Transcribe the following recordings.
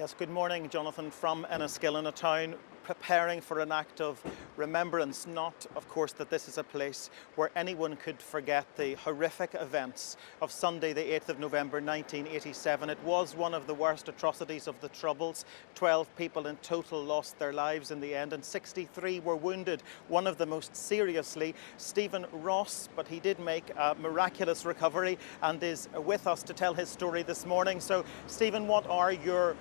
Yes, good morning, Jonathan, from Enniskillen, a town preparing for an act of remembrance. Not, of course, that this is a place where anyone could forget the horrific events of Sunday, the 8th of November 1987. It was one of the worst atrocities of the Troubles. 12 people in total lost their lives in the end, and 63 were wounded, one of the most seriously, Stephen Ross, but he did make a miraculous recovery and is with us to tell his story this morning. So, Stephen, what are your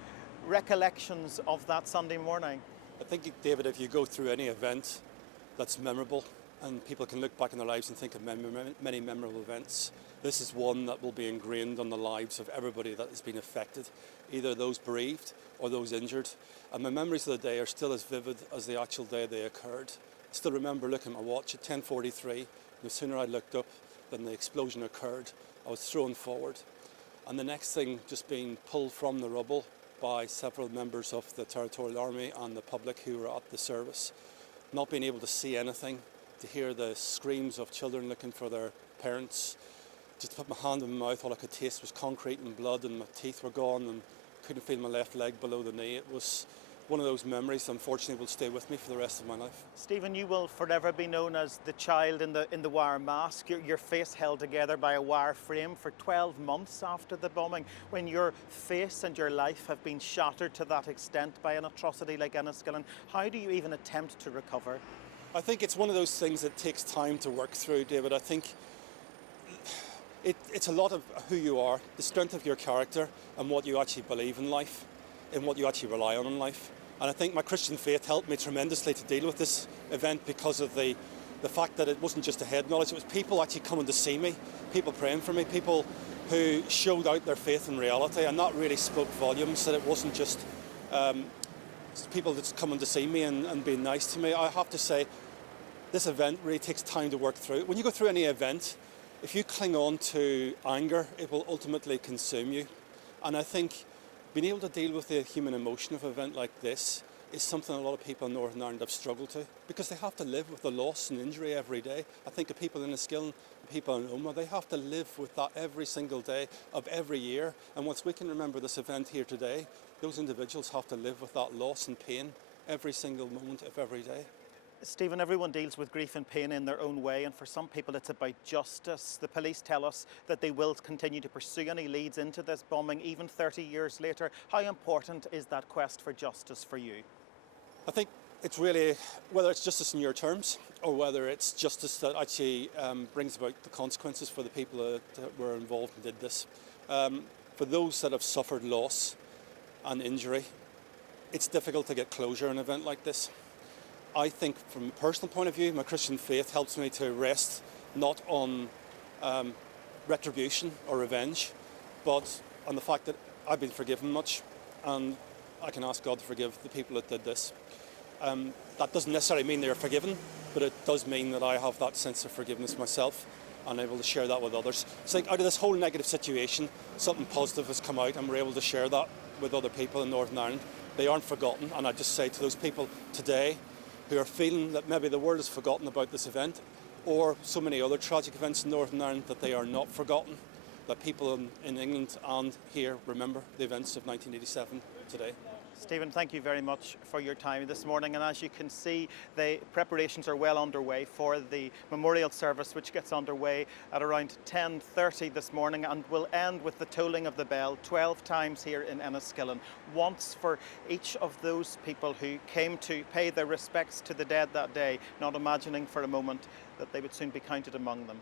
recollections of that Sunday morning? I think, David, if you go through any event that's memorable and people can look back in their lives and think of many memorable events, this is one that will be ingrained on the lives of everybody that has been affected, either those bereaved or those injured. And my memories of the day are still as vivid as the actual day they occurred. I still remember looking at my watch at 10:43, and the sooner I looked up than the explosion occurred, I was thrown forward. And the next thing, just being pulled from the rubble by several members of the Territorial Army and the public who were at the service. Not being able to see anything, to hear the screams of children looking for their parents. Just to put my hand in my mouth, all I could taste was concrete and blood, and my teeth were gone and couldn't feel my left leg below the knee. It was one of those memories that unfortunately will stay with me for the rest of my life. Stephen, you will forever be known as the child in the wire mask, your face held together by a wire frame for 12 months after the bombing. When your face and your life have been shattered to that extent by an atrocity like Enniskillen, how do you even attempt to recover? I think it's one of those things that takes time to work through, David. I think it's a lot of who you are, the strength of your character and what you actually believe in life and what you actually rely on in life. And I think my Christian faith helped me tremendously to deal with this event because of the fact that it wasn't just a head knowledge, it was people actually coming to see me, people praying for me, people who showed out their faith in reality, and that really spoke volumes, that it wasn't just people that's coming to see me and being nice to me. I have to say, this event really takes time to work through. When you go through any event, if you cling on to anger, it will ultimately consume you. And I think being able to deal with the human emotion of an event like this is something a lot of people in Northern Ireland have struggled to, because they have to live with the loss and injury every day. I think the people in Enniskillen, the people in Omagh, they have to live with that every single day of every year. And once we can remember this event here today, those individuals have to live with that loss and pain every single moment of every day. Stephen, everyone deals with grief and pain in their own way, and for some people it's about justice. The police tell us that they will continue to pursue any leads into this bombing even 30 years later. How important is that quest for justice for you? I think it's really, whether it's justice in your terms or whether it's justice that actually brings about the consequences for the people that were involved and did this. For those that have suffered loss and injury, it's difficult to get closure in an event like this. I think from a personal point of view, my Christian faith helps me to rest not on retribution or revenge, but on the fact that I've been forgiven much, and I can ask God to forgive the people that did this. That doesn't necessarily mean they're forgiven, but it does mean that I have that sense of forgiveness myself and able to share that with others. So out of this whole negative situation, something positive has come out, and we're able to share that with other people in Northern Ireland. They aren't forgotten, and I just say to those people today who are feeling that maybe the world has forgotten about this event or so many other tragic events in Northern Ireland, that they are not forgotten, that people in England and here remember the events of 1987 today. Stephen, thank you very much for your time this morning, and as you can see, the preparations are well underway for the memorial service, which gets underway at around 10:30 this morning and will end with the tolling of the bell 12 times here in Enniskillen, once for each of those people who came to pay their respects to the dead that day, not imagining for a moment that they would soon be counted among them.